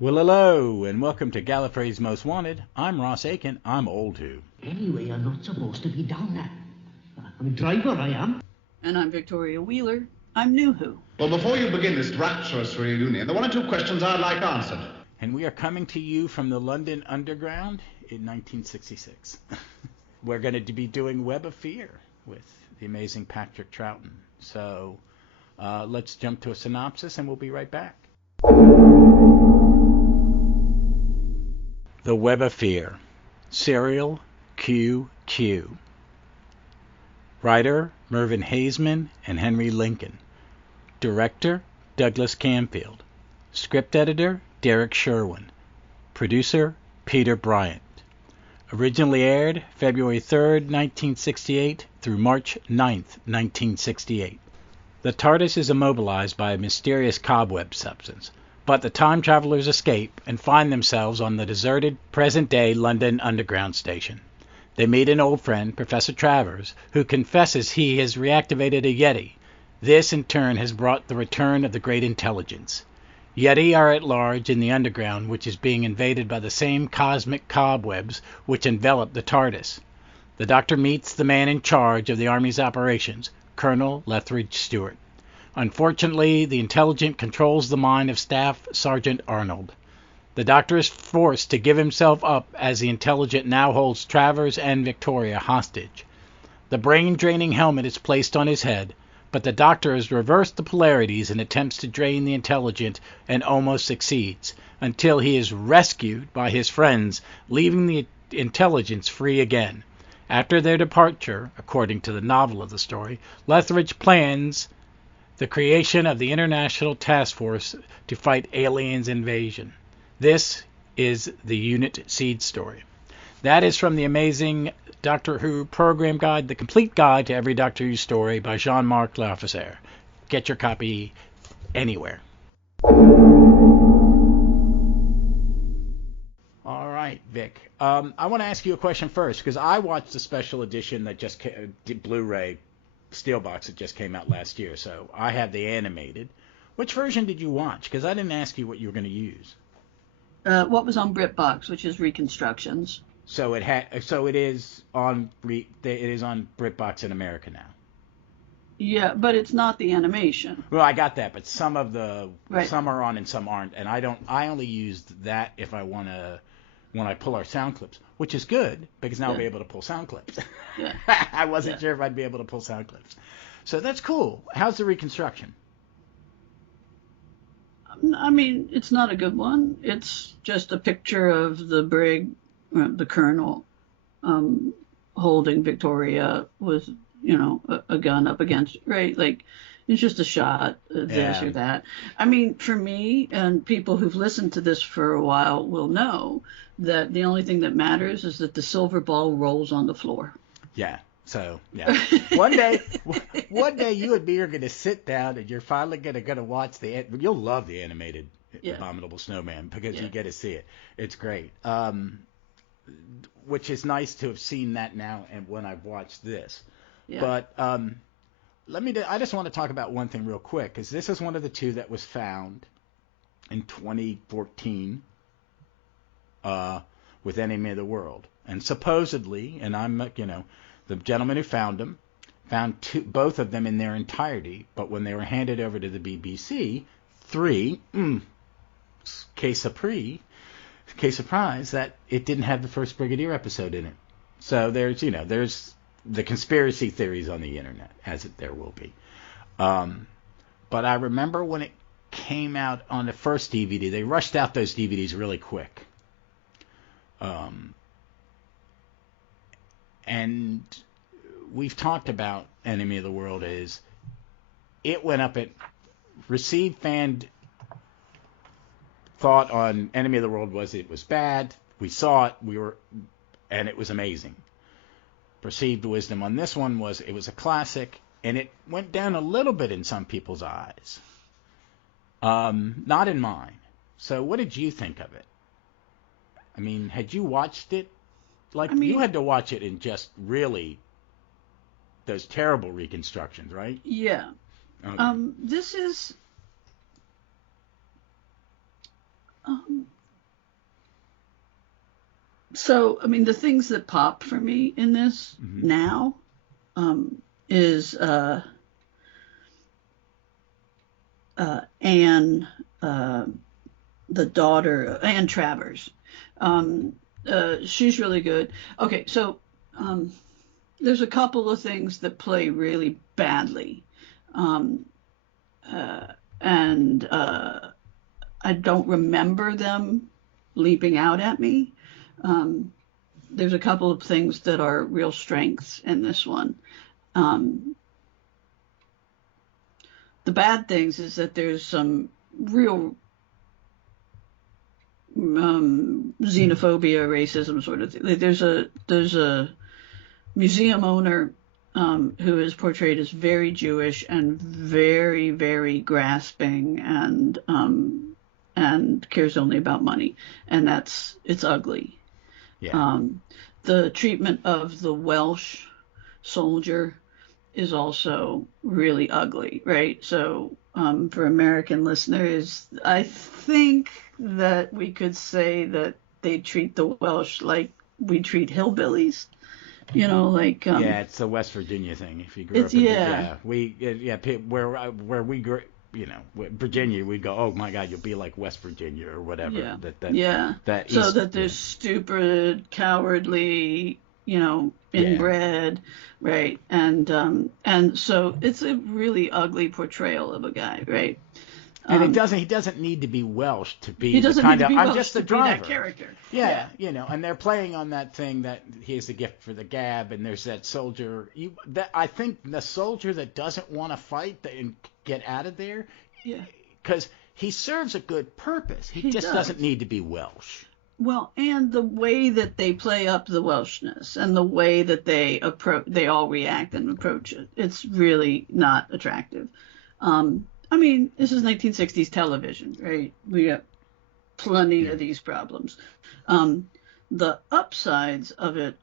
Well, hello, and welcome to Gallifrey's Most Wanted. I'm Ross Aiken. I'm old who. Anyway, you're not supposed to be down there. I'm a driver, I am. And I'm Victoria Wheeler. I'm new who. Well, before you begin this rapturous reunion, there are one or two questions I'd like answered. And we are coming to you from the London Underground in 1966. We're going to be doing Web of Fear with the amazing Patrick Troughton. So let's jump to a synopsis and we'll be right back. The Web of Fear. Serial QQ. Writer Mervyn Haseman and Henry Lincoln. Director Douglas Camfield. Script editor Derek Sherwin. Producer Peter Bryant. Originally aired February 3rd, 1968 through March 9th, 1968. The TARDIS is immobilized by a mysterious cobweb substance, but the time travelers escape and find themselves on the deserted present-day London Underground station. They meet an old friend, Professor Travers, who confesses he has reactivated a Yeti. This, in turn, has brought the return of the Great Intelligence. Yeti are at large in the underground, which is being invaded by the same cosmic cobwebs which envelop the TARDIS. The Doctor meets the man in charge of the Army's operations, Colonel Lethridge-Stewart. Unfortunately, the Intelligent controls the mind of Staff Sergeant Arnold. The Doctor is forced to give himself up as the Intelligent now holds Travers and Victoria hostage. The brain-draining helmet is placed on his head, but the Doctor has reversed the polarities and attempts to drain the Intelligent and almost succeeds, until he is rescued by his friends, leaving the Intelligence free again. After their departure, according to the novel of the story, Lethridge plans the creation of the International Task Force to fight aliens invasion. This is the Unit Seed story. That is from the amazing Doctor Who Program Guide, The Complete Guide to Every Doctor Who Story by Jean-Marc Lafayette. Get your copy anywhere. All right, Vic. I want to ask you a question first, because I watched the special edition that just came, Blu-ray Steelbox that just came out last year, so I have the animated. Which version did you watch? Because I didn't ask you what you were going to use. What was on BritBox, which is reconstructions. So it is on BritBox in America now. Yeah, but it's not the animation. Well, I got that, but some of Right. some are on and some aren't, and I only used that if I want to when I pull our sound clips, which is good because now I'll be able to pull sound clips. Yeah. I wasn't sure if I'd be able to pull sound clips. So that's cool. How's the reconstruction? I mean, it's not a good one. It's just a picture of the brig, the colonel, holding Victoria with, a gun up against, right? Like, it's just a shot of this or that. I mean, for me, and people who've listened to this for a while will know that the only thing that matters is that the silver ball rolls on the floor. Yeah. So, yeah. One day you and me are going to sit down and you're finally going to watch you'll love the animated Abominable Snowman because you get to see it. It's great. Which is nice to have seen that now and when I've watched this. Yeah. But I just want to talk about one thing real quick, because this is one of the two that was found in 2014 with Enemy of the World. And supposedly, and I'm, the gentleman who found them found both of them in their entirety, but when they were handed over to the BBC, case surprise, that it didn't have the First Brigadier episode in it. So there's the conspiracy theories on the internet, as there will be. But I remember when it came out on the first DVD, they rushed out those DVDs really quick. And we've talked about Enemy of the World is it went up at received fan thought on Enemy of the World was it was bad. We saw it, and it was amazing. Perceived wisdom on this one was it was a classic, and it went down a little bit in some people's eyes. Not in mine. So what did you think of it? I mean, had you watched it? You had to watch it in just really those terrible reconstructions, right? Yeah. Okay. This is Um, so, I mean, the things that pop for me in this now is Anne, the daughter, Anne Travers. She's really good. Okay, so there's a couple of things that play really badly. Um, and I don't remember them leaping out at me. There's a couple of things that are real strengths in this one. The bad things is that there's some real xenophobia, racism sort of thing. There's a museum owner who is portrayed as very Jewish and very, very grasping and cares only about money, and it's ugly. Yeah. The treatment of the Welsh soldier is also really ugly, right? So for American listeners, I think that we could say that they treat the Welsh like we treat hillbillies. Like yeah, it's a West Virginia thing. If you grew up where we grew, Virginia, we'd go, oh my God, you'll be like West Virginia or whatever. Yeah. That so East, that they're stupid, cowardly, inbred, right? And so it's a really ugly portrayal of a guy, right? And he doesn't need to be Welsh to be he doesn't the kind need to of be I'm Welsh just to the be driver. that character. Yeah, and they're playing on that thing that he has a gift for the gab, and there's that soldier. I think the soldier that doesn't want to fight and get out of there, because he serves a good purpose. He just doesn't need to be Welsh. Well, and the way that they play up the Welshness and the way that they all react and approach it, it's really not attractive. I mean, this is 1960s television, right? We got plenty of these problems. The upsides of it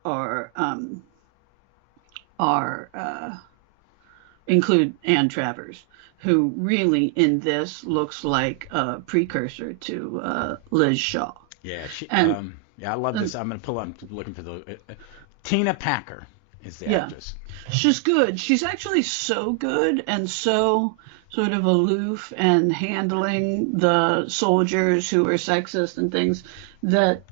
include Anne Travers, who really in this looks like a precursor to Liz Shaw. Yeah, I love this. I'm going to pull up. I'm looking for the Tina Packer is the actress. She's good. She's actually so good and so sort of aloof and handling the soldiers who are sexist and things that,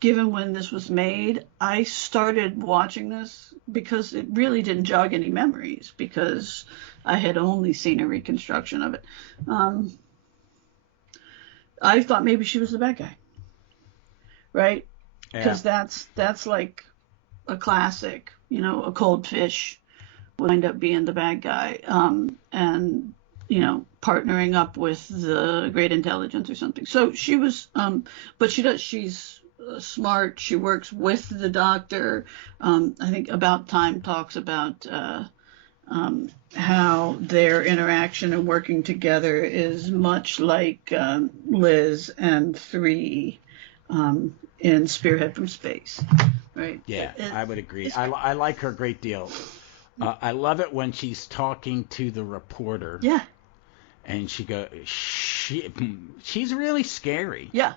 given when this was made, I started watching this because it really didn't jog any memories because I had only seen a reconstruction of it. I thought maybe she was the bad guy, right? Because that's like a classic, a cold fish would wind up being the bad guy, and partnering up with the Great Intelligence or something. So she was, but she's smart. She works with the doctor. I think About Time talks about how their interaction and working together is much like Liz and 3 in Spearhead from Space, right? Yeah, I would agree. I like her a great deal. I love it when she's talking to the reporter. Yeah. And she's really scary. Yeah.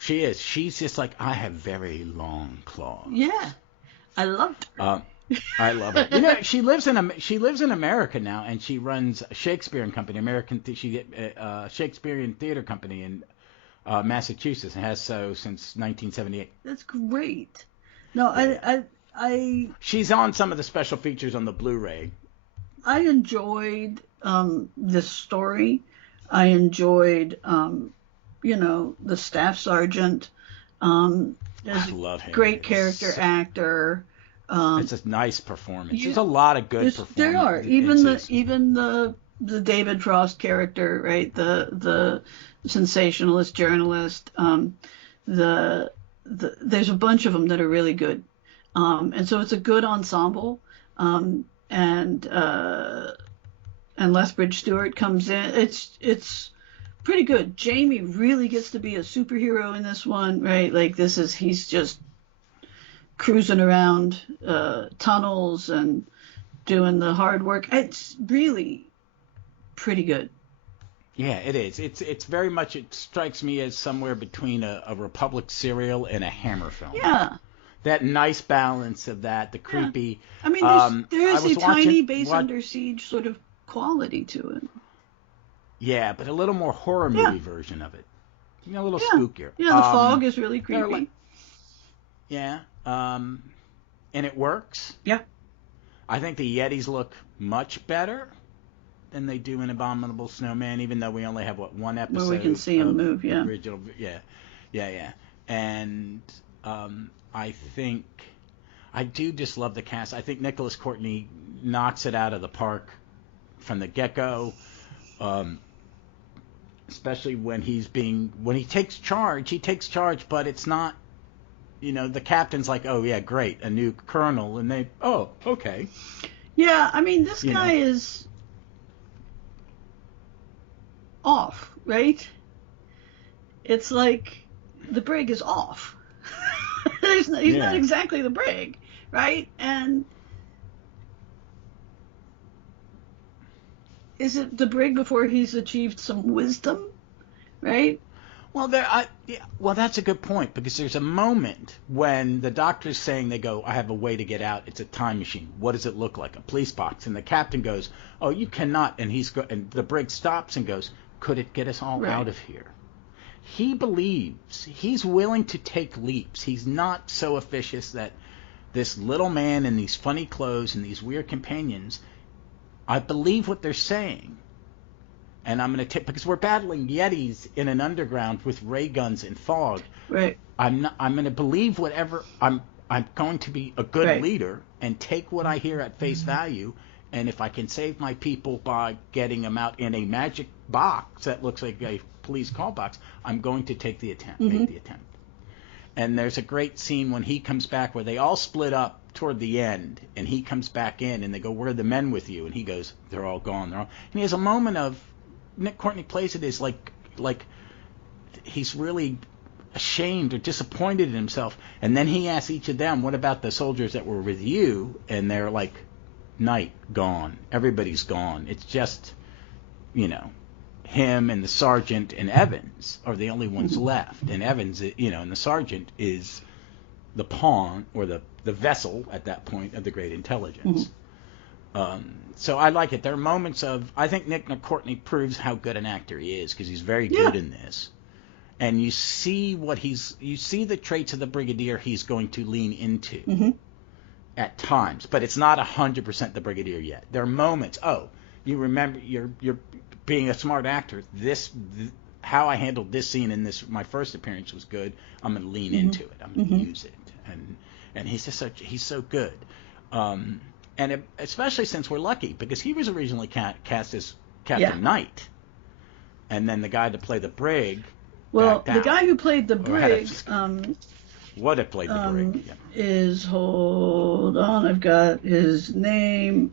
She is. She's just like, I have very long claws. Yeah. I loved her. I love her. She lives in America now, and she runs a Shakespearean company, Shakespearean theater company in Massachusetts, and has so since 1978. That's great. No, she's on some of the special features on the Blu-ray. I enjoyed this story. I enjoyed, the staff sergeant. I love him. Great character actor. It's a nice performance. There's a lot of good performances. There are even the David Frost character, right? The sensationalist journalist. There's a bunch of them that are really good, and so it's a good ensemble. And Lethridge-Stewart comes in. It's pretty good. Jaime really gets to be a superhero in this one, right? Like he's just cruising around tunnels and doing the hard work. It's really pretty good. Yeah, it is. It's very much. It strikes me as somewhere between a Republic serial and a Hammer film. Yeah. That nice balance of that, the Yeah. creepy. I mean, there is a tiny base under siege sort of quality to it. Yeah, but a little more horror movie version of it. A little Yeah. spookier. Yeah, the fog is really creepy. Yeah, and it works. Yeah. I think the Yetis look much better than they do in Abominable Snowman, even though we only have, one episode? Where we can see him move, yeah. Original, yeah. And I think, I do just love the cast. I think Nicholas Courtney knocks it out of the park from the get-go. Especially when he takes charge, but it's not, the captain's like, oh yeah, great, a new colonel, and they, oh, okay. Yeah, I mean, this guy is off, right? It's like the brig is off. He's not exactly the brig, right? And is it the brig before he's achieved some wisdom, right? Well, that's a good point, because there's a moment when the doctor's saying, they go, I have a way to get out. It's a time machine. What does it look like? A police box. And the captain goes, oh, you cannot. And and the brig stops and goes, could it get us all out of here? He believes, he's willing to take leaps. He's not so officious that this little man in these funny clothes and these weird companions, I believe what they're saying. And I'm going to because we're battling Yetis in an underground with ray guns and fog. Right. I'm going to believe whatever. I'm going to be a good leader and take what I hear at face value. And if I can save my people by getting them out in a magic box that looks like a police call box, I'm going to take the attempt. Make the attempt. And there's a great scene when he comes back where they all split up toward the end, and he comes back in, and they go, where are the men with you? And he goes, they're all gone. And he has a moment of, Nick Courtney plays it as like he's really ashamed or disappointed in himself. And then he asks each of them, what about the soldiers that were with you? And they're like, night, gone. Everybody's gone. It's just, him and the sergeant and Evans are the only ones left. And Evans, and the sergeant is the pawn or the vessel at that point of the Great Intelligence. So I like it. There are moments of, I think Nick Courtney proves how good an actor he is, because he's very good in this. And you see the traits of the Brigadier he's going to lean into at times, but it's not 100% the Brigadier yet. There are moments, you remember, you're being a smart actor, how I handled this scene in my first appearance was good. I'm going to lean into it. I'm going to use it. And he's just he's so good. And especially since we're lucky, because he was originally cast as Captain Knight, and then the guy to play the brig. Well, the guy who played the brig, played the brig is, hold on, I've got his name.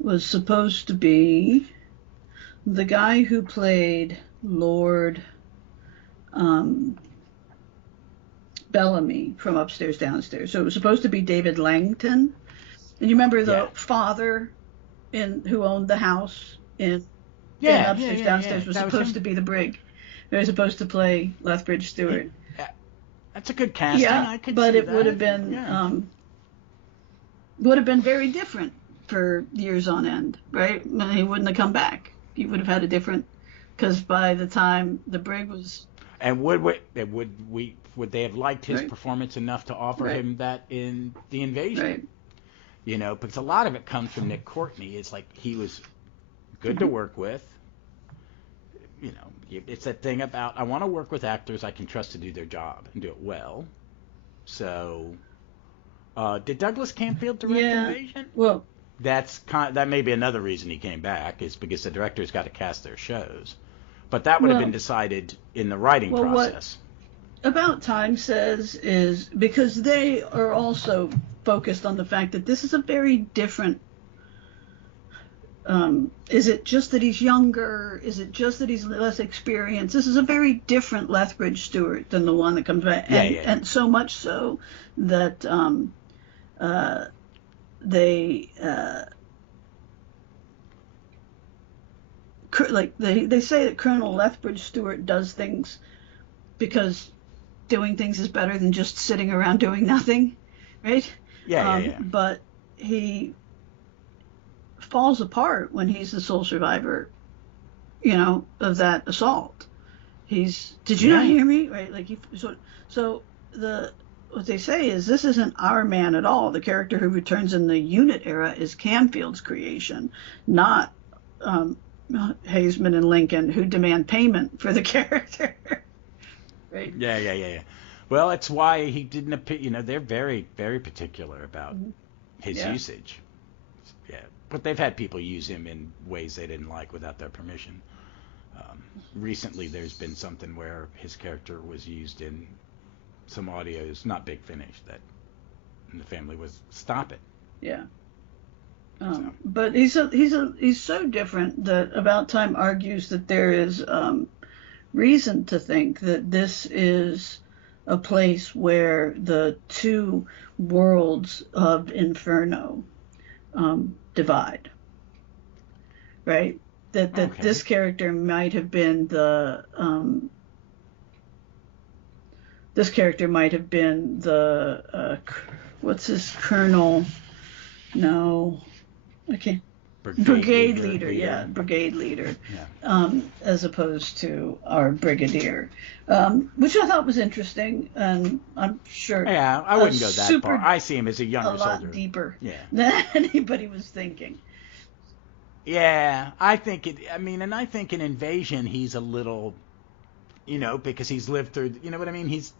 Was supposed to be the guy who played Lord Bellamy from Upstairs Downstairs. So it was supposed to be David Langton. And you remember the father who owned the house in Upstairs Downstairs was supposed to be the brig. They were supposed to play Lethridge-Stewart. That's a good casting. I could but see it that. would have been very different for years on end, right? He wouldn't have come back. He would have had a different, because by the time the brig was. And would they have liked his performance enough to offer him that in The Invasion? Right. Because a lot of it comes from Nick Courtney. It's like he was good to work with. It's that thing about, I want to work with actors I can trust to do their job and do it well. So, did Douglas Camfield direct Invasion? Well, that may be another reason he came back, is because the directors got to cast their shows. But that would have been decided in the writing process. What About Time says is, because they are also focused on the fact that this is a very different. Is it just that he's younger? Is it just that he's less experienced? This is a very different Lethridge-Stewart than the one that comes back, and so much so that they like they say that Colonel Lethridge-Stewart does things because doing things is better than just sitting around doing nothing, right? Yeah. But he falls apart when he's the sole survivor, of that assault. Did you not hear me? Right? Like what they say is this isn't our man at all. The character who returns in the unit era is Camfield's creation, not Haseman and Lincoln, who demand payment for the character. Right? Yeah. Well, it's why he didn't appear. They're very, very particular about his usage. Yeah, but they've had people use him in ways they didn't like without their permission. Recently, there's been something where his character was used in some audios, not Big Finish, and the family was stop it. Yeah. But he's so different that About Time argues that there is reason to think that this is a place where the two worlds of Inferno divide, right? That this character might have been the what's his Colonel? No, okay. Brigade leader. Yeah, brigade leader. Yeah. As opposed to our brigadier, which I thought was interesting, and I'm sure. Yeah, I wouldn't go that far. I see him as a younger soldier. A lot deeper than anybody was thinking. Yeah, I think in Invasion he's a little, because he's lived through, you know what I mean? His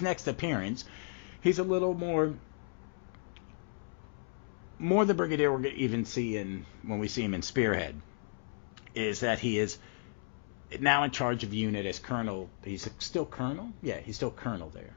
next appearance, he's a little more the brigadier we're going to even see when we see him in Spearhead, is that he is now in charge of unit as colonel. He's still colonel? Yeah, he's still colonel there.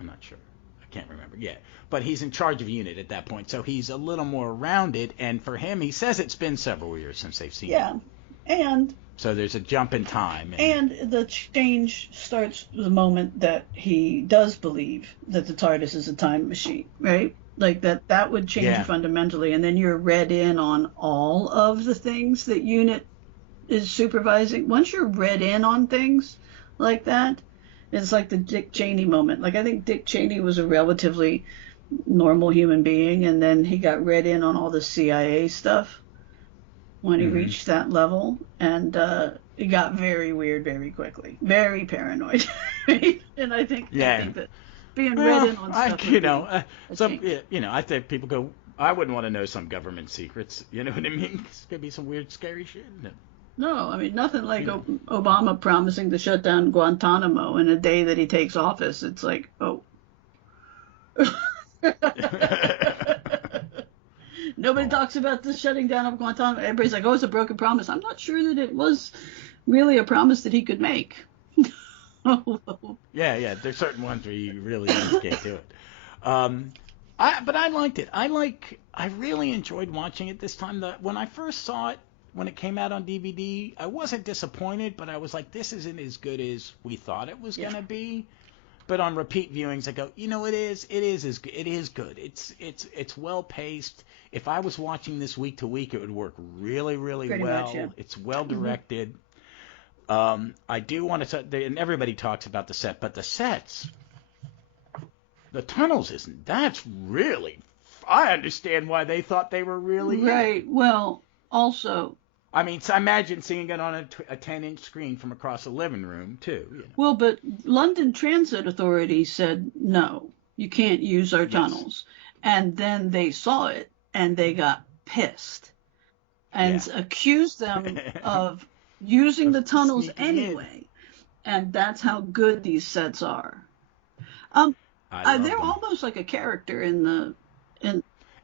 I'm not sure. I can't remember. Yeah, but he's in charge of unit at that point, so he's a little more rounded. And for him, he says it's been several years since they've seen him. Yeah, and so there's a jump in time. And the change starts the moment that he does believe that the TARDIS is a time machine, right? Like that would change you fundamentally, and then you're read in on all of the things that unit is supervising. Once you're read in on things like that, it's like the Dick Cheney moment. Like, I think Dick Cheney was a relatively normal human being, and then he got read in on all the CIA stuff when he reached that level, and it got very weird very quickly, very paranoid. And I think that being read in on stuff. I think people go, I wouldn't want to know some government secrets. You know what I mean? It's gonna be some weird, scary shit. No, I mean, nothing like Obama promising to shut down Guantanamo in a day that he takes office. It's like, oh. Nobody talks about the shutting down of Guantanamo. Everybody's like, oh, it's a broken promise. I'm not sure that it was really a promise that he could make. Yeah, there's certain ones where you really can't do it. But I liked it. I really enjoyed watching it this time. When I first saw it, when it came out on DVD, I wasn't disappointed, but I was like, this isn't as good as we thought it was going to be. But on repeat viewings, I go, it is good. It's well paced. If I was watching this week to week, it would work really, really Pretty well. much, yeah. It's well directed. I do want to, and everybody talks about the set, but the sets, the tunnels that's really, I understand why they thought they were really right. Well, also, I mean, so imagine seeing it on a 10-inch screen from across the living room, too. Well, but London Transit Authority said, no, you can't use our tunnels. And then they saw it, and they got pissed and accused them of using the tunnels anyway. And that's how good these sets are. They're almost like a character in the...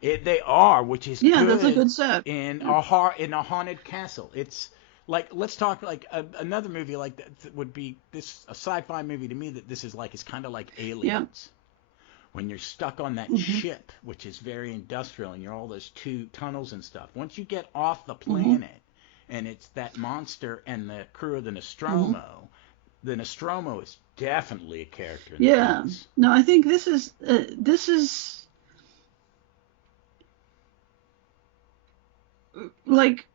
They are, which is good. That's a good set. In a haunted castle. It's like, let's talk like another movie like that would be a sci-fi movie to me that this is like. It's kind of like Aliens. Yeah. When you're stuck on that ship, which is very industrial, and you're all those two tunnels and stuff. Once you get off the planet, and it's that monster and the crew of the Nostromo, the Nostromo is definitely a character. No, I think this is like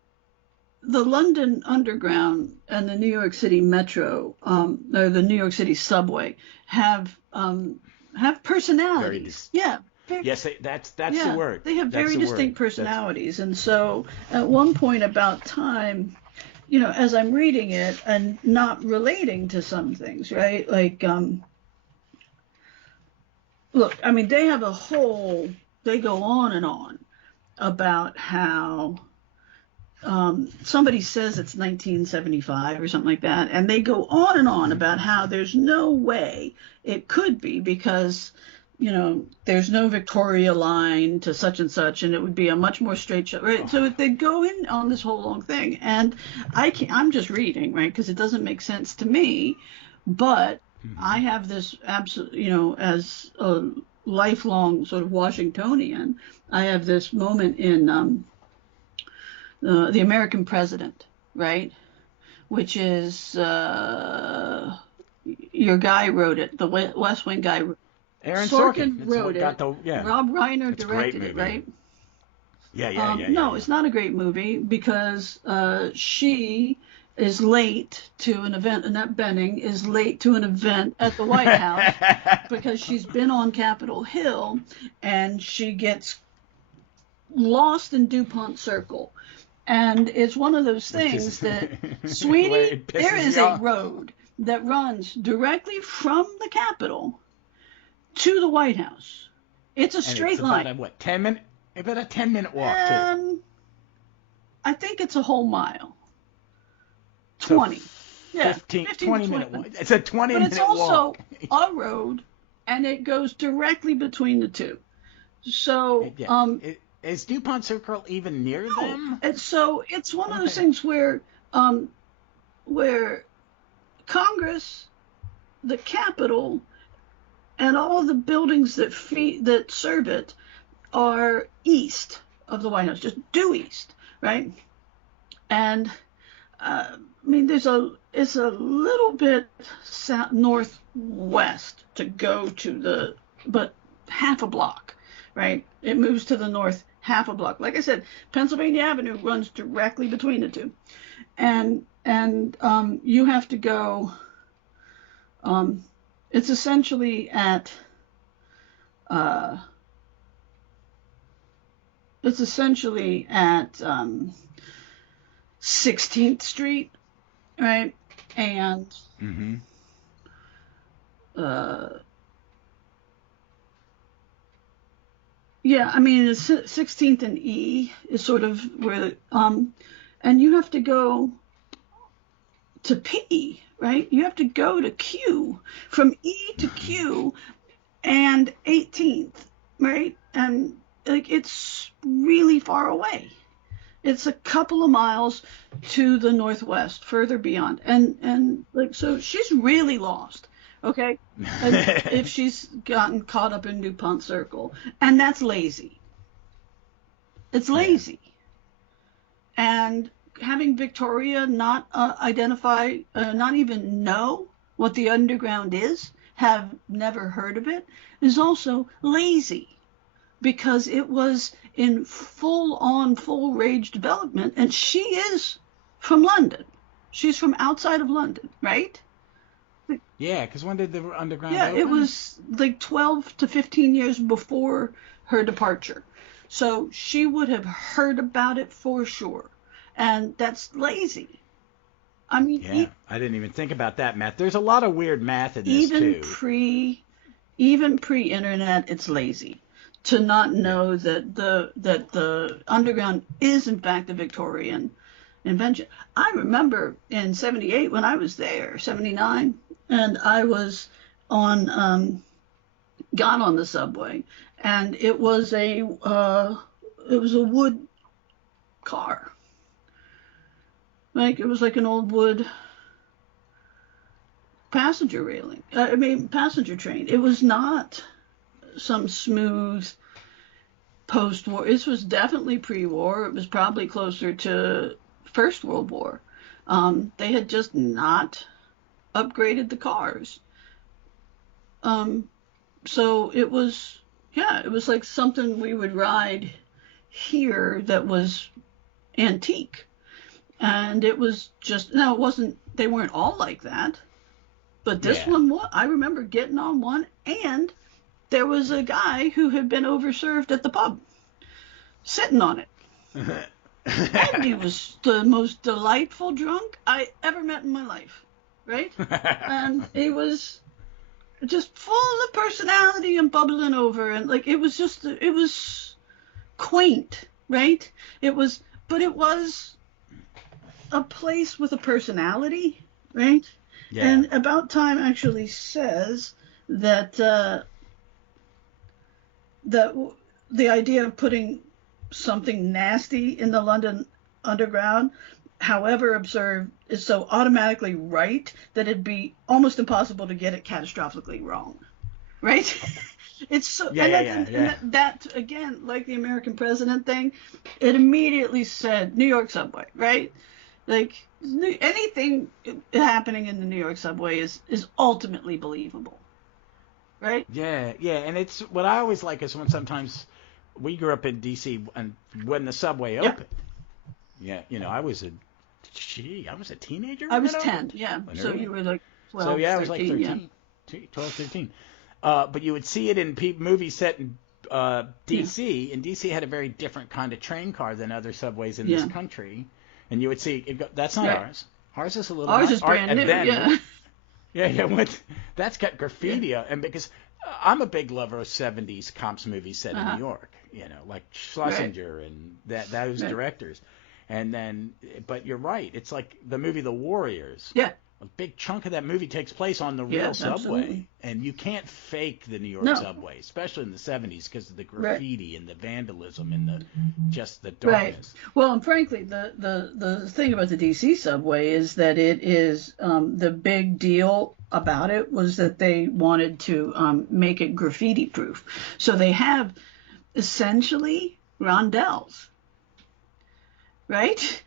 the London Underground and the New York City Metro, or the New York City subway, have personalities. Yeah. Yes, that's Yeah, the word. they have That's very the distinct word. personalities. And so at one point about time, you know, as I'm reading it and not relating to some things, right? Like, look, I mean, they go on and on about how somebody says it's 1975 or something like that, and they go on and on about how there's no way it could be because, you know, there's no Victoria line to such and such, and it would be a much more straight shot, right? So they go in on this whole long thing, and I'm just reading, right, because it doesn't make sense to me, but I have this absolute, you know, as a lifelong sort of Washingtonian, I have this moment in the American President, right? Which is your guy wrote it, the West Wing guy. Aaron Sorkin Sorkin wrote it. Yeah. Rob Reiner It's directed it, right? Yeah. No, it's not a great movie because she is late to an event. Annette Bening is late to an event at the White House because she's been on Capitol Hill and she gets lost in DuPont Circle. And it's one of those things that, sweetie, there is a road that runs directly from the Capitol to the White House. It's a straight line. About a 10-minute? About a 10-minute walk, too. I think it's a whole mile. 20. So Yeah, 20-minute walk. It's a 20-minute walk. But it's also a road, and it goes directly between the two. So, is DuPont Circle even near them? So it's one of those things where Congress, the Capitol, and all the buildings that serve it are east of the White House, just due east, right? And I mean, it's a little bit northwest to go to but half a block, right? It moves to the north half a block. Like I said, Pennsylvania Avenue runs directly between the two, and you have to go. It's essentially at 16th Street, right? And yeah, I mean, 16th and E is sort of where, and you have to go to P, right? You have to go to Q, from E to Q and 18th, right? And like, it's really far away. It's a couple of miles to the northwest, further beyond. And like, so she's really lost. Okay, if she's gotten caught up in DuPont Circle, and that's lazy. It's lazy. And having Victoria not identify, not even know what the underground is, have never heard of it, is also lazy, because it was in full rage development, and she is from London. She's from outside of London, right? Yeah, because when did the underground open? It was like 12 to 15 years before her departure. So she would have heard about it for sure. And that's lazy. I mean, I didn't even think about that math. There's a lot of weird math in this too. Even pre-internet, it's lazy to not know that the underground is in fact a Victorian invention. I remember in 78 when I was there, 79, and I was got on the subway, and it was a wood car. Like, it was like an old wood passenger train. It was not some smooth post-war. This was definitely pre-war. It was probably closer to First World War. They had just not upgraded the cars. So it was like something we would ride here that was antique. And it was just, no, it wasn't, they weren't all like that. But this Yeah. one, I remember getting on one, and there was a guy who had been overserved at the pub, sitting on it. And he was the most delightful drunk I ever met in my life, right? And he was just full of personality and bubbling over, and like it was quaint, right? But it was a place with a personality, right? Yeah. And About Time actually says that that the idea of putting something nasty in the London Underground, however absurd, is so automatically right that it'd be almost impossible to get it catastrophically wrong, right? It's so, and that again, like the American president thing, it immediately said New York subway, right? Like anything happening in the New York subway is ultimately believable, right? Yeah, and it's what I always like is when sometimes we grew up in D.C. and when the subway opened. Yeah, I was a teenager. I was 10. Yeah, so you were like 12. So yeah, 13, I was like 13, 12, 13. But you would see it in movies set in D.C. And D.C. had a very different kind of train car than other subways in this country. And you would see that's not ours. Ours is a little. Ours is brand new. Then, yeah. That's got graffiti, and because I'm a big lover of '70s cops movies set in New York. Like Schlesinger and those directors. And then, but you're right. It's like the movie The Warriors. Yeah. A big chunk of that movie takes place on the real subway, absolutely. And you can't fake the New York subway, especially in the '70s, because of the graffiti and the vandalism and just the darkness. Right. Well, and frankly, the thing about the DC subway is that it is the big deal about it was that they wanted to make it graffiti proof. So they have essentially rondelles, right?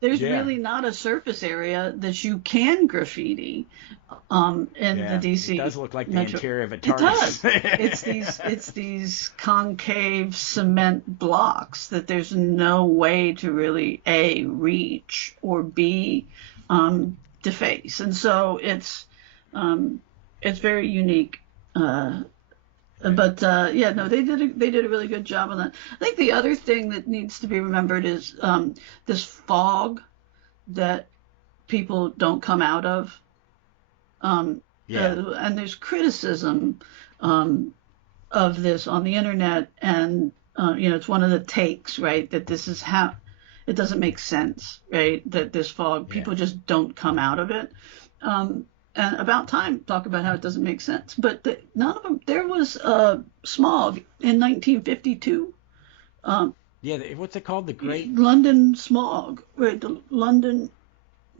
There's really not a surface area that you can graffiti in the DC. It does look like the interior of a TARDIS. It does. It's these concave cement blocks that there's no way to really A, reach, or B, deface. And so it's very unique. But they did a really good job on that. I think the other thing that needs to be remembered is this fog that people don't come out of. And there's criticism of this on the internet, and it's one of the takes, right? That this is how it doesn't make sense, right? That this fog, people just don't come out of it. And About Time talk about how it doesn't make sense, but none of them. There was smog in 1952. What's it called? The Great London smog, right? The London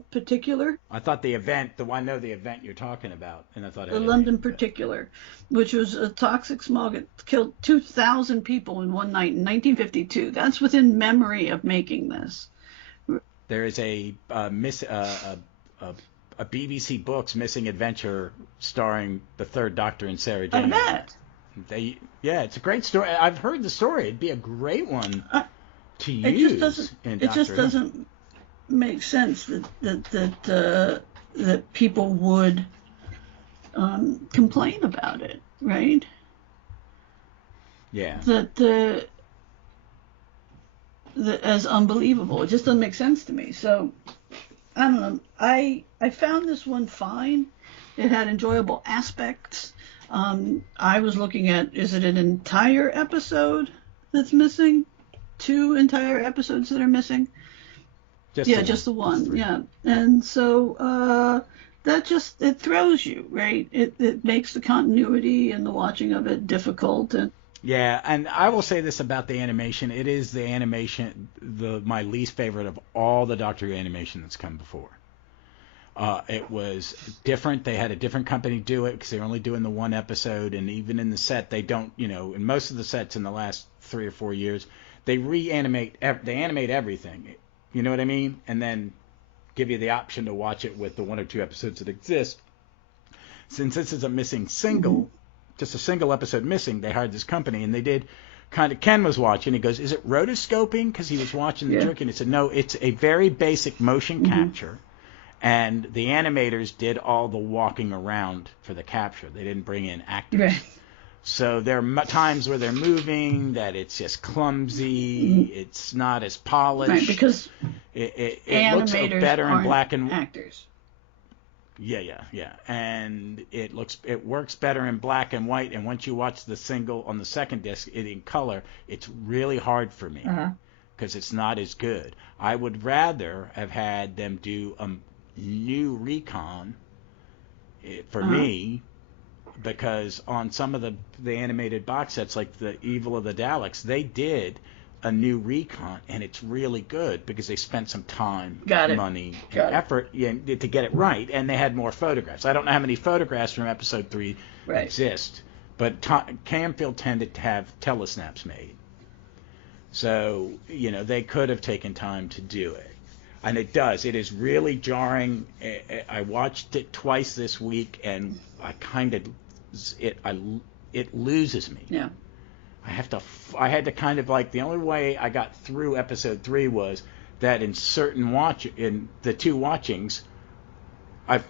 particular. I thought the event. I know the event you're talking about, and I thought the London particular, which was a toxic smog. It killed 2,000 people in one night in 1952. That's within memory of making this. There is a BBC Books Missing Adventure starring the Third Doctor and Sarah Jane. I bet. It's a great story. I've heard the story. It'd be a great one to use. It just doesn't make sense that people would complain about it, right? Yeah. That as unbelievable. It just doesn't make sense to me. So I don't know. I found this one fine. It had enjoyable aspects. I was looking at, is it an entire episode that's missing? 2 entire episodes that are missing? Just the one. Yeah. And so it throws you, right? It makes the continuity and the watching of it difficult. Yeah, and I will say this about the animation. It is the animation, my least favorite of all the Doctor Who animation that's come before. It was different. They had a different company do it because they were only doing the one episode, and even in the set, they don't, in most of the sets in the last 3 or 4 years, they animate everything. You know what I mean? And then give you the option to watch it with the 1 or 2 episodes that exist. Since this is a missing single, just a single episode missing, they hired this company, and they did Ken was watching. He goes, "Is it rotoscoping?" Because he was watching the jerky. And he said, "No, it's a very basic motion capture." And the animators did all the walking around for the capture. They didn't bring in actors. Right. So there are times where they're moving that it's just clumsy. It's not as polished. Right, because it looks better in black and white. Actors. Yeah. And it works better in black and white. And once you watch the single on the second disc in color, it's really hard for me because it's not as good. I would rather have had them do a new recon for me, because on some of the animated box sets, like the Evil of the Daleks, they did a new recon, and it's really good because they spent some time, money, and effort to get it right, and they had more photographs. I don't know how many photographs from episode 3 exist, but Camfield tended to have telesnaps made. So, they could have taken time to do it. And it does. It is really jarring. I watched it twice this week, and it loses me. Yeah. I had to kind of the only way I got through episode 3 was that in the two watchings, I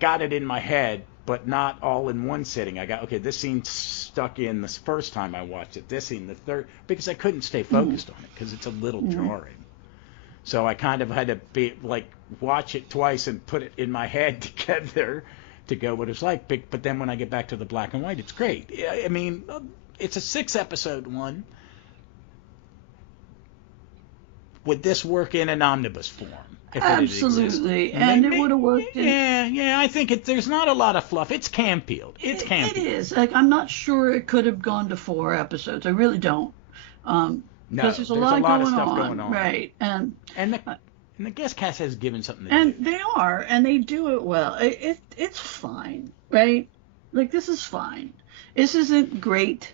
got it in my head, but not all in one sitting. I got, okay, this scene stuck in the first time I watched it, this scene the third, because I couldn't stay focused on it because it's a little jarring. So I kind of had to watch it twice and put it in my head together to go what it's like. But then when I get back to the black and white, it's great. I mean, it's a 6-episode one. Would this work in an omnibus form? Absolutely, and it would have worked. I think there's not a lot of fluff. It's Camfield. It is. I'm not sure it could have gone to 4 episodes. I really don't. Because there's a lot of stuff going on. Right, and the guest cast has given something to do. And they are, and they do it well. It's fine, right? This is fine. This isn't great.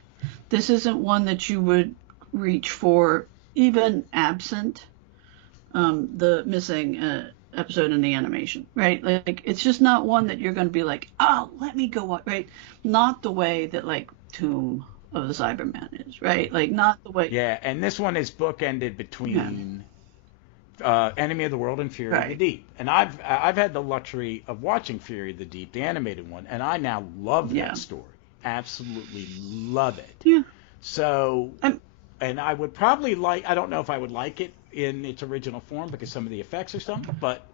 This isn't one that you would reach for, even absent the missing episode in the animation, right? It's just not one that you're going to be like, oh, let me go watch, right? Not the way that Tomb of the Cyberman is, right? Not the way. Yeah, and this one is bookended between Enemy of the World and Fury of the Deep. And I've had the luxury of watching Fury of the Deep, the animated one, and I now love that story. Absolutely love it. Yeah. So, and I would probably I don't know if I would like it in its original form because some of the effects or something, but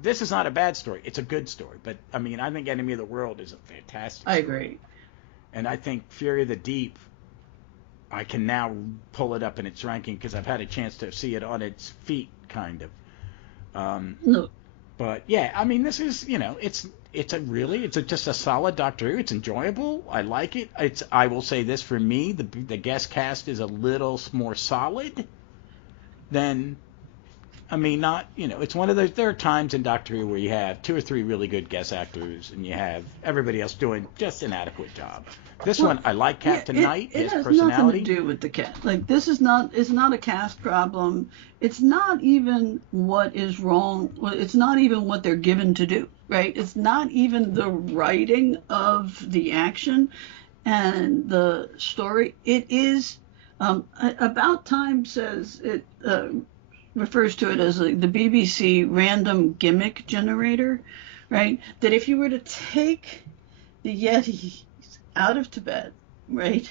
this is not a bad story. It's a good story. But, I mean, I think Enemy of the World is a fantastic story. I agree. And I think Fury of the Deep, I can now pull it up in its ranking because I've had a chance to see it on its feet, kind of. No. But yeah, I mean, this is it's just a solid Doctor Who. It's enjoyable. I like it. I will say this for me, the guest cast is a little more solid than. I mean, not it's one of those. There are times in Doctor Who where you have 2 or 3 really good guest actors, and you have everybody else doing just an adequate job. This one, I like Captain Knight. It his has personality. Nothing to do with the cast. This is not. It's not a cast problem. It's not even what is wrong. It's not even what they're given to do. Right. It's not even the writing of the action and the story. It is. About Time says it. Refers to it as the BBC random gimmick generator, right? That if you were to take the Yetis out of Tibet, right?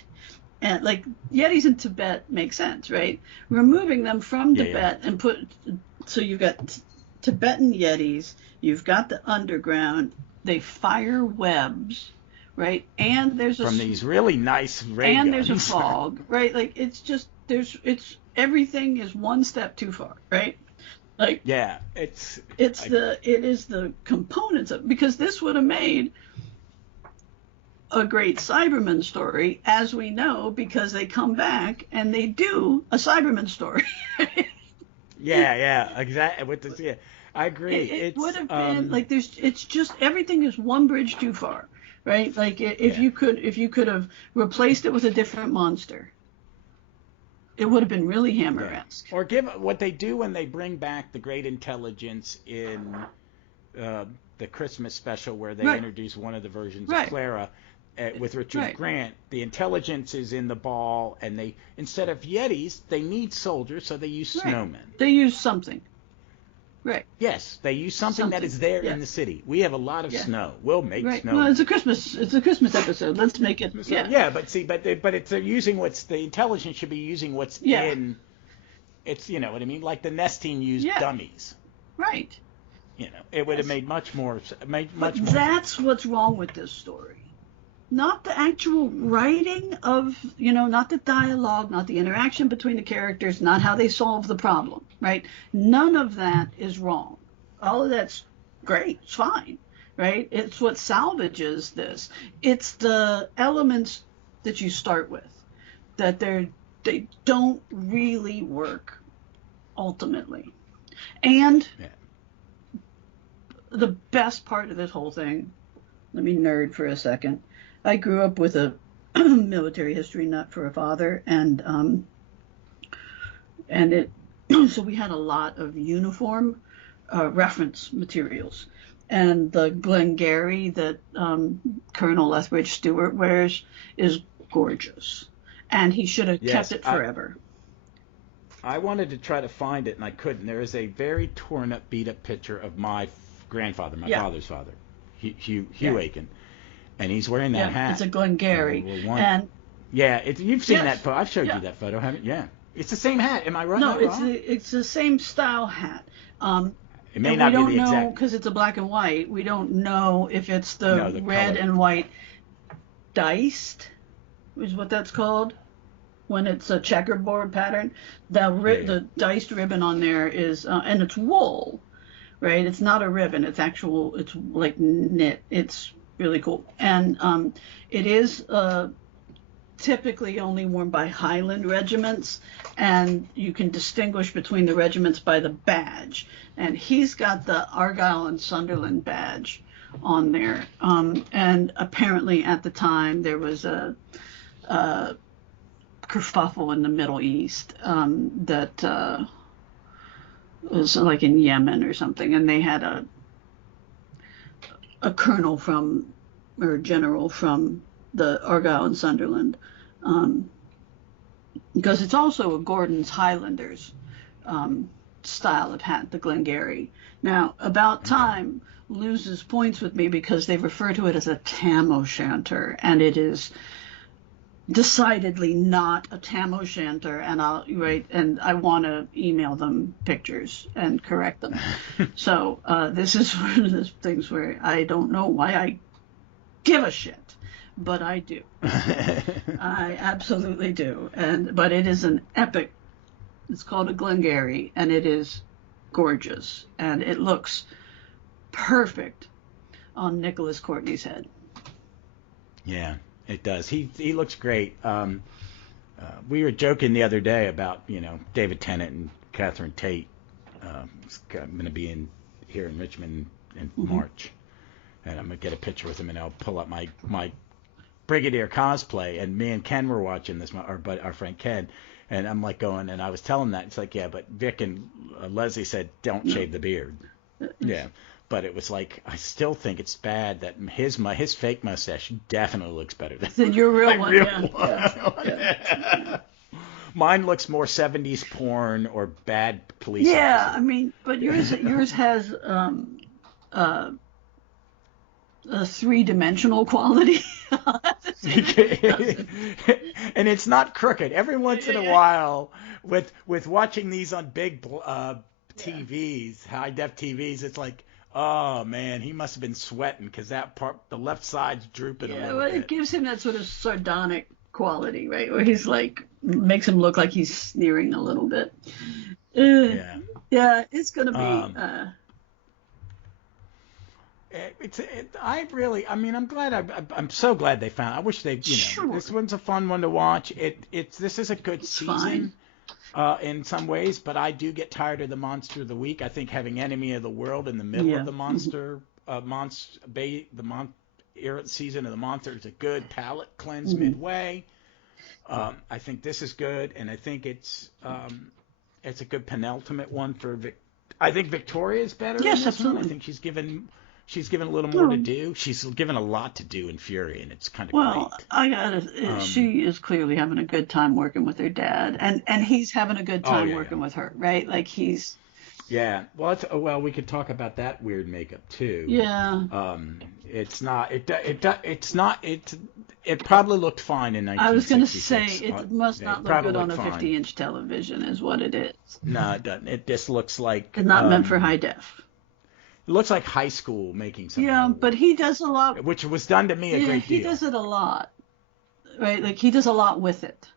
And Yetis in Tibet make sense, right? Removing them from Tibet and so you've got Tibetan Yetis, you've got the underground, they fire webs, right? And there's from these really nice ray and guns. There's a fog, right? Everything is one step too far, right? It is the components of, because this would have made a great Cyberman story, as we know, because they come back and they do a Cyberman story. Exactly. I agree. It would have been it's just everything is one bridge too far, right? If you could have replaced it with a different monster, it would have been really Hammer-esque. Or give what they do when they bring back the Great Intelligence in the Christmas special, where they introduce one of the versions of Clara, with Richard Right. Grant. The intelligence is in the ball, and they, instead of Yetis, they need soldiers, so they use Right. snowmen. They use something. Right. Yes, they use something that is there in the city. We have a lot of snow. We'll make Right. snow. Well, it's a Christmas episode. Let's make it. Yeah, but they're using the intelligence should be using what's in. It's, you know what I mean, like the Nest team used dummies. Right. You know, it would have made much more. That's what's wrong with this story. Not the actual writing of, not the dialogue, not the interaction between the characters, not how they solve the problem, right? None of that is wrong. All of that's great. It's fine, right? It's what salvages this. It's the elements that you start with that they don't really work ultimately. And the best part of this whole thing, let me nerd for a second. I grew up with a military history nut for a father, and so we had a lot of uniform reference materials. And the Glengarry that Colonel Lethridge-Stewart wears is gorgeous, and he should have kept it forever. I wanted to try to find it, and I couldn't. There is a very torn up, beat up picture of my grandfather, my father's father, Hugh Aiken. And he's wearing that hat. It's a Glengarry. You've seen that photo. I've showed you that photo, haven't you? Yeah. It's the same hat. Am I right? No, it's the same style hat. It may not be the exact. We don't know, because it's a black and white, we don't know if it's the red color. And white diced, is what that's called, when it's a checkerboard pattern. The diced ribbon on there is, and it's wool, right? It's not a ribbon. It's like knit. It's really cool. And it is typically only worn by Highland regiments, and you can distinguish between the regiments by the badge. And he's got the Argyll and Sunderland badge on there. And apparently at the time there was a kerfuffle in the Middle East that was like in Yemen or something, and they had a colonel or general from the Argyll and Sunderland, because it's also a Gordon's Highlanders style of hat, the Glengarry. Now, About Time loses points with me because they refer to it as a tam o' shanter, and it is decidedly not a tam o' shanter, and I want to email them pictures and correct them. So this is one of those things where I don't know why I give a shit, but I do. I absolutely do. But it is an epic. It's called a Glengarry, and it is gorgeous, and it looks perfect on Nicholas Courtney's head. Yeah. It does. He looks great. We were joking the other day about, David Tennant and Catherine Tate. I'm going to be here in Richmond in March, and I'm going to get a picture with him, and I'll pull up my Brigadier cosplay. And me and Ken were watching this, our friend Ken, and I'm like going, and I was telling that, it's like, yeah, but Vic and Leslie said don't shave the beard. Yeah. But it was like, I still think it's bad that his fake mustache definitely looks better than your real one. Yeah. Mine looks more 70s porn or bad police officer. I mean, but yours has a three-dimensional quality. And it's not crooked. Every once in a while, with watching these on big TVs, high-def TVs, it's like, oh man, he must have been sweating because that part, the left side's drooping a little bit. It gives him that sort of sardonic quality, right? Where he's like, makes him look like he's sneering a little bit. It's gonna be. I'm so glad they found. I wish they, this one's a fun one to watch. This is a good season. In some ways, but I do get tired of the monster of the week. I think having Enemy of the World in the middle of the season of the monster is a good palate cleanse midway. I think this is good, and I think it's a good penultimate one for I think Victoria is better. Yes, in this absolutely. one. I think she's given she's given a little more to do. She's given a lot to do in Fury, and it's kind of Well, great. she is clearly having a good time working with her dad, and he's having a good time working with her, right? Like he's. Yeah. Well, we could talk about that weird makeup too. Yeah. It's not. It's not. It probably looked fine in 1966. I was going to say it must not look good on a fine. 50-inch television, is what it is. No, it doesn't. It just looks like. It's not meant for high def. It looks like high school making something. Yeah, but he does a lot. Which was done to me a great deal. He does it a lot, right? Like he does a lot with it.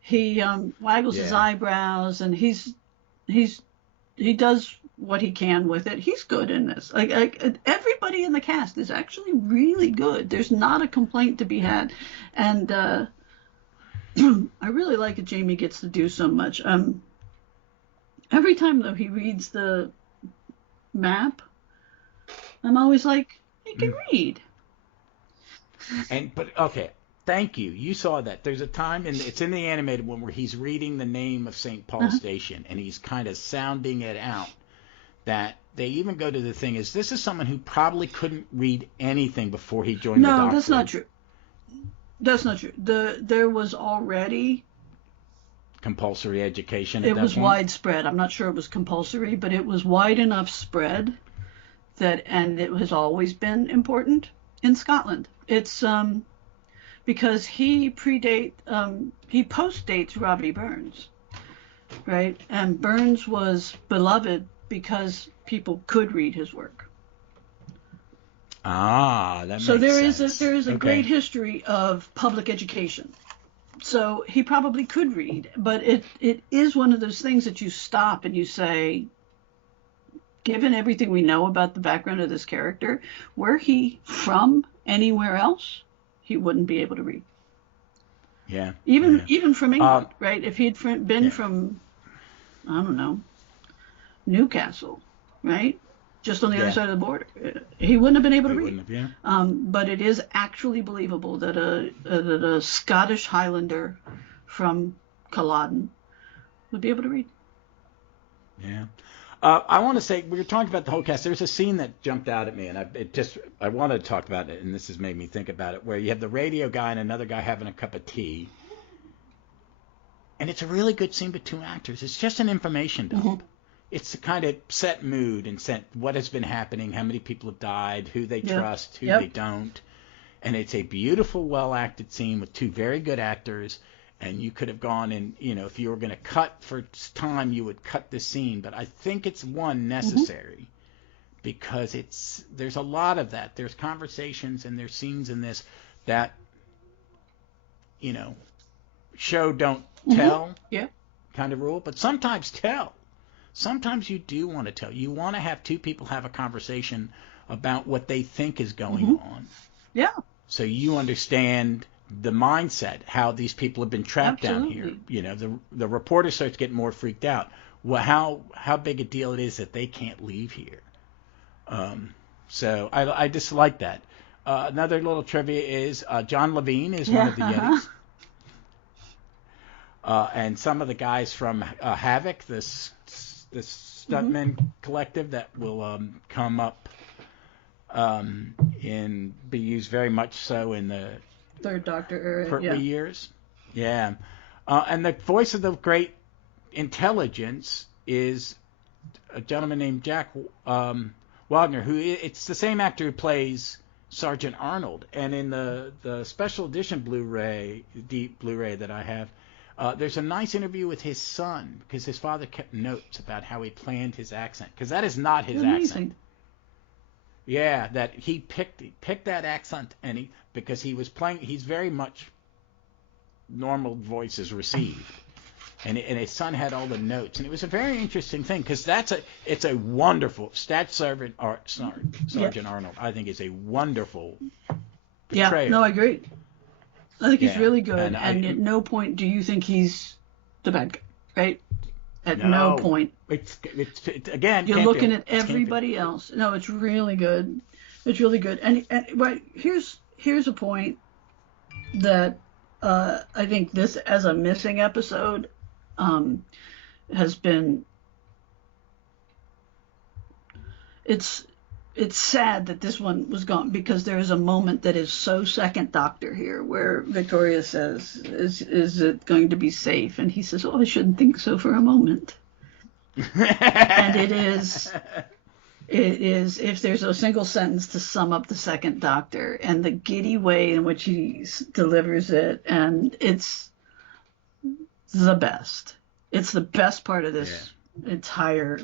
He waggles his eyebrows, and he does what he can with it. He's good in this. Like everybody in the cast is actually really good. There's not a complaint to be had, and I really like it. Jaime gets to do so much. Every time though he reads the map, I'm always like, he can read. But okay. Thank you. You saw that. There's a time, and it's in the animated one, where he's reading the name of St. Paul Station, and he's kind of sounding it out. That they even go to the thing is, this is someone who probably couldn't read anything before he joined the doctor. No, that's not true. That's not true. There was already compulsory education at that point. It was widespread. I'm not sure it was compulsory, but it was wide enough spread and it has always been important in Scotland. It's because he postdates Robbie Burns, right? And Burns was beloved because people could read his work. That makes sense. So there is a great history of public education. So he probably could read, but it is one of those things that you stop and you say, given everything we know about the background of this character, were he from anywhere else, he wouldn't be able to read. Yeah. Even from England, right? If he'd been from, I don't know, Newcastle, right? Just on the other side of the border, he wouldn't have been able to read. But it is actually believable that a Scottish Highlander from Culloden would be able to read. Yeah. I want to say, we were talking about the whole cast. There's a scene that jumped out at me, and I wanted to talk about it, and this has made me think about it, where you have the radio guy and another guy having a cup of tea. And it's a really good scene with two actors. It's just an information dump. Mm-hmm. It's to kind of set mood and set what has been happening, how many people have died, who they trust, who they don't. And it's a beautiful, well-acted scene with two very good actors. And you could have gone and, if you were going to cut for time, you would cut this scene. But I think it's necessary because there's a lot of that. There's conversations and there's scenes in this that, show, don't tell kind of rule. But sometimes tell. Sometimes you do want to tell. You want to have two people have a conversation about what they think is going on. Yeah. So you understand the mindset, how these people have been trapped down here. The reporter starts getting more freaked out. Well, how big a deal it is that they can't leave here. So I just like that. Another little trivia is John Levine is one of the Yetis. And some of the guys from Havoc, this stuntman collective that will come up and be used very much so in the Third Doctor era, early years. Yeah. And the voice of the Great Intelligence is a gentleman named Jack Wagner, who it's the same actor who plays Sergeant Arnold. And in the special edition Blu-ray, deep Blu-ray that I have, there's a nice interview with his son because his father kept notes about how he planned his accent, because that is not his accent. Yeah, that he picked that accent, and because he was playing, he's very much normal voices received, and his son had all the notes, and it was a very interesting thing because it's a wonderful Sergeant Arnold. I think is a wonderful portrayal. Yeah, no, I agree. I think he's really good, and at no point do you think he's the bad guy, right? At no point. It's again. You're looking at everybody else. No, it's really good. It's really good. And right here's a point that I think this as a missing episode has been. It's it's sad that this one was gone, because there is a moment that is so Second Doctor here, where Victoria says, "Is it going to be safe?" And he says, "Oh, I shouldn't think so for a moment." And it is. It is, if there's a single sentence to sum up the Second Doctor and the giddy way in which he delivers it, and it's the best. It's the best part of this entire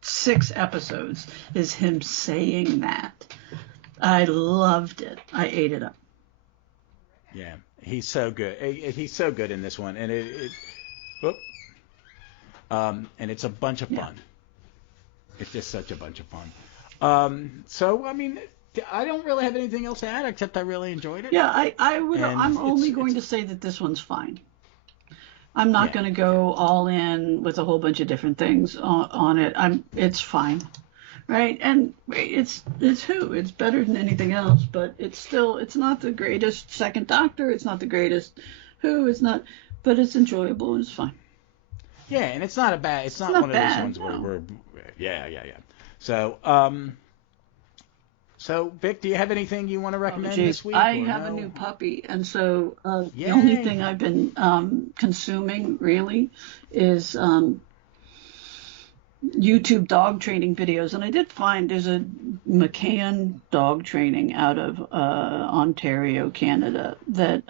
6 episodes is him saying that. I loved it. I ate it up. Yeah, he's so good. He's so good in this one, and and it's a bunch of fun. It's just such a bunch of fun. So, I mean, I don't really have anything else to add, except I really enjoyed it. Yeah, I'm only going to say that this one's fine. I'm not going to go all in with a whole bunch of different things on it. It's fine, right? And it's Who. It's better than anything else, but it's not the greatest Second Doctor. It's not the greatest Who. It's not, but it's enjoyable and it's fine. Yeah, and it's not one of those ones where we're. Yeah. So, Vic, do you have anything you want to recommend this week? I have a new puppy, and so the only thing I've been consuming really is YouTube dog training videos. And I did find there's a McCann dog training out of Ontario, Canada, that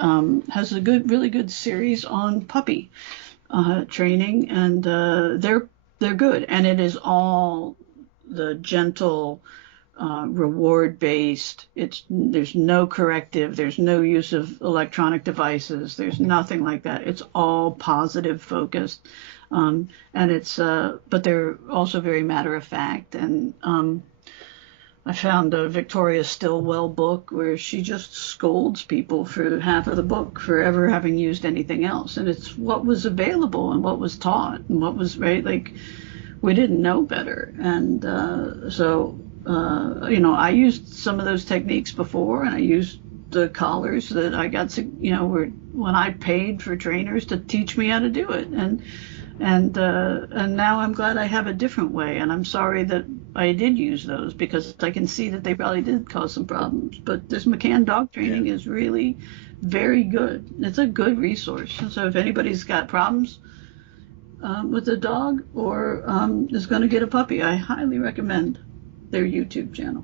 has a really good series on puppy training, and they're good, and it is all the gentle, reward-based. There's no corrective. There's no use of electronic devices. There's nothing like that. It's all positive focused, and but they're also very matter of fact. And I found a Victoria Stilwell book where she just scolds people for half of the book for ever having used anything else. And it's what was available and what was taught and what was like, we didn't know better. And I used some of those techniques before, and I used the collars that I got to, when I paid for trainers to teach me how to do it. And now I'm glad I have a different way, and I'm sorry that I did use those, because I can see that they probably did cause some problems. But this McCann dog training is really very good. It's a good resource. And so if anybody's got problems with a dog or is going to get a puppy, I highly recommend their YouTube channel.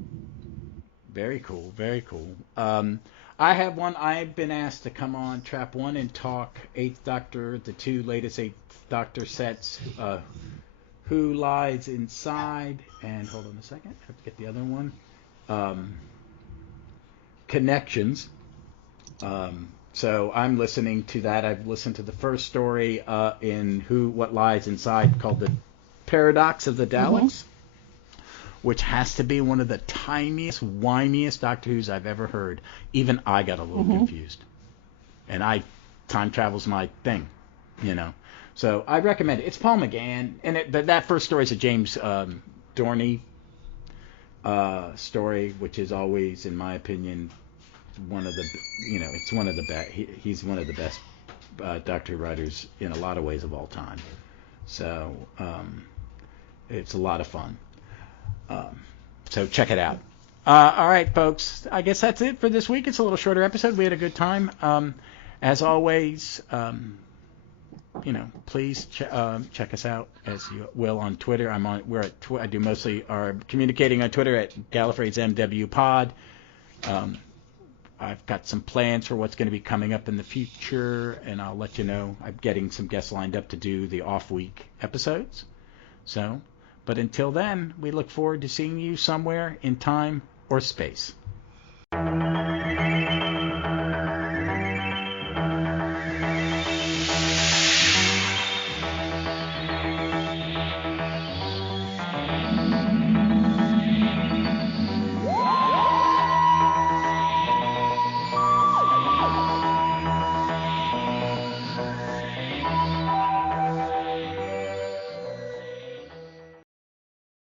Very cool, very cool. I have one. I've been asked to come on Trap One and talk 8th Doctor, the 2 latest 8th Doctor sets, Who Lies Inside, and hold on a second, I have to get the other one, Connections. So I'm listening to that. I've listened to the first story in What Lies Inside, called The Paradox of the Daleks, which has to be one of the tiniest, whiniest Doctor Who's I've ever heard. Even I got a little confused. And time travel's my thing, So I recommend it. It's Paul McGann, and that first story is a James Dorney story, which is always, in my opinion, one of the, it's one of the best. He's one of the best Doctor Who writers in a lot of ways of all time. So it's a lot of fun. So check it out. All right, folks. I guess that's it for this week. It's a little shorter episode. We had a good time. As always, please check us out, as you will, on Twitter. I do mostly our communicating on Twitter at Gallifrey's MW Pod. I've got some plans for what's going to be coming up in the future, and I'll let you know. I'm getting some guests lined up to do the off-week episodes. But until then, we look forward to seeing you somewhere in time or space.